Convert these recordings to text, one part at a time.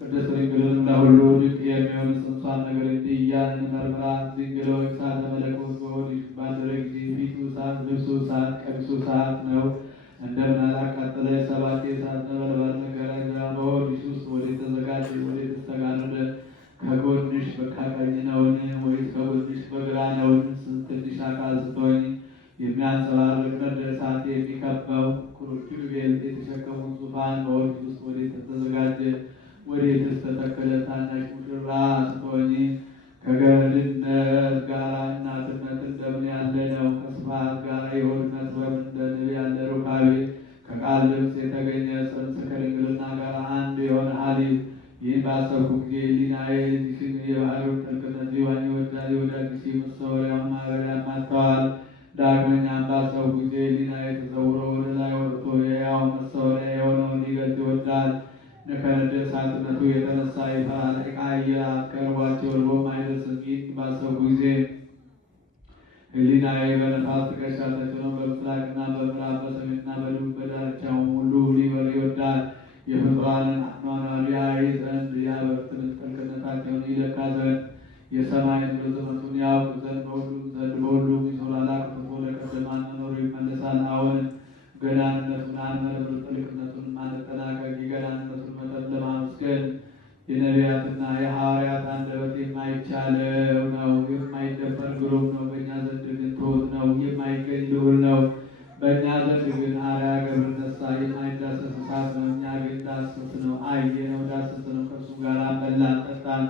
ቅድስት ድንግልን ለሁሉ ድንቅ የሚሆን ጽንሷን ነገር እንዲህ እያልን መርምራት። ድንግል ሆይ እሳተ መለኮት በሆድሽ ባደረ ጊዜ ፊቱ እሳት፣ ልብሱ እሳት፣ ቀሚሱ እሳት ነው። እንደምን አላቃጠለሽ? ሰባት የእሳት ነበልባል መጋረጃ በሆድሽ ውስጥ ወዴት ተዘጋጀ? ወዴት ተጋረደ? ከጎንሽ በቀኝ ነውን? ወይስ ከጎንሽ በግራ ነውን? ትንሽ አካል ስትሆኚ የሚያንጸባርቅ ነደ እሳት የሚከበው ኪሩቤል የተሸከሙት ዙፋን በሆድሽ ውስጥ ወዴት ተዘጋጀ? ወዴትስ ተተከለ? ታናሽ ሙሽራ ስትሆኚ ከገርልነት ጋር እናትነት እንደምን ያለ ነው? ከስፋት ጋር የሆድ መጥበብ እንደ ንብ ያለ ሩካቤ ከቃል ድምፅ የተገኘ ጽንስ ከድንግልና ጋር አንድ የሆነ ሀሊብ። ይህን ባሰብኩ ጊዜ ሕሊናዬ ይህን የባህሪውን ጥልቅነት ሊሆን ይወዳል። የወዳጅሽ መሰወሪያውን ማረፊያ ያማተዋል። ዳግመኛም ባሰብኩ ጊዜ ሕሊናዬ ተሰውሮ ወደ ላይ ወጥቶ የሕያው መሰወሪያ የሆነውን ሊገልጥ ይወዳል። ከነደ እሳትነቱ የተነሳ ይፈራል። ቃየላት ከእርቧቸው እርቦም አይደርስም። ይህን ባሰብኩ ጊዜ ሕሊናዬ በነፋስ ትከሻ ተጭኖ በምስራቅና በምዕራብ በሰሜንና በደቡብ በዳርቻውም ሁሉ ሊበር ይወዳል። የፍጡራንን አኗኗር ያይ ዘንድ የአበርትን ጥልቅነታቸውን ይለካ ዘንድ የሰማይን ርዝመቱን ያውቅ ዘንድ በሁሉም ይዞራል። አክትፎ ለቀደመ አኗኗሩ ይመለሳል። አሁን ገናንነቱን አንመረምር፣ ጥልቅነቱን ማንጠናቀቅ። የገናንነቱን መጠን ለማመስገን የነቢያትና የሐዋርያት አንደበት የማይቻለው ነው። የማይደፈር ግሩም ነው፣ በእኛ ዘንድ ግን ትሑት ነው። የማይገኝ ልዑል ነው፣ በእኛ ዘንድ ግን አርአያ ገብር ነሣ። የማይዳሰስ እሳት ነው፣ እኛ ግን ዳሰስ ነው፣ አየነው፣ ዳሰስ ነው። ከእሱ ጋር በላን ጠጣን።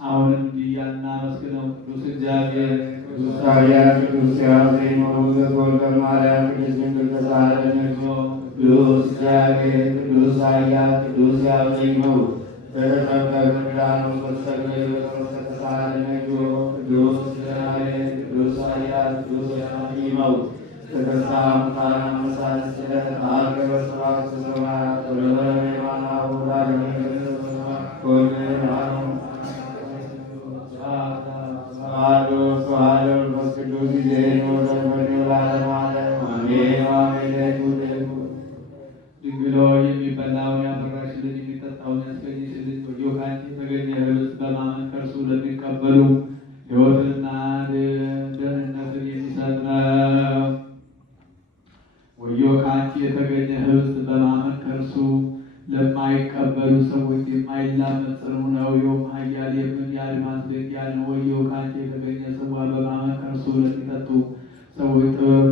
አሁንም እንዲህ እያልን እናመስግነው። ቅዱስ እግዚአብሔር፣ ቅዱስ ኃያል፣ ቅዱስ ሕያው ዘኢይመውት ወልደ ማርያም ቅድስት ድንግል ተሳሃለነ። ቅዱስ እግዚአብሔር፣ ቅዱስ ኃያል፣ ቅዱስ ሕያው ዘኢይመውት ቅዱስ እግዚአብሔር፣ ቅዱስ ኃያል፣ ቅዱስ ሕያው ዘኢይመውት ድንግል ሆይ የሚበላውን ያፈራሽልን የሚጠጣውን ያስገኘሽልን ወዮ ከአንቺ የተገኘ ኅብስት በማመን ከእርሱ ለሚቀበሉ ሕይወትንና ደህንነትን የሚሰጥ ነው። ወዮ ከአንቺ የተገኘ ኅብስት በማመን ከእርሱ ለማይቀበሉ ሰዎች የማይላመጥ ጽኑ ነው። ዮም ኃያል የምን የአድማስ ደቂያ ነው። ወዮ ከአንቺ የተገኘ ጽዋ በማመን ከእርሱ ለሚጠጡ ሰዎች ጥበብ